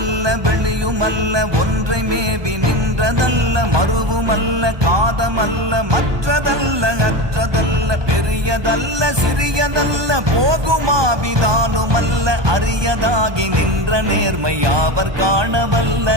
உள்ளுமல்ல வெளியுமல்ல ஒன்றை மேவி நின்றதல்ல மறுவுமல்ல காதமல்ல மற்றதல்ல அற்றதல்ல பெரியதல்ல சிறியதல்ல போகுமாவிதானுமல்ல அரியதாகி நின்ற நேர்மை அவர் காணவல்ல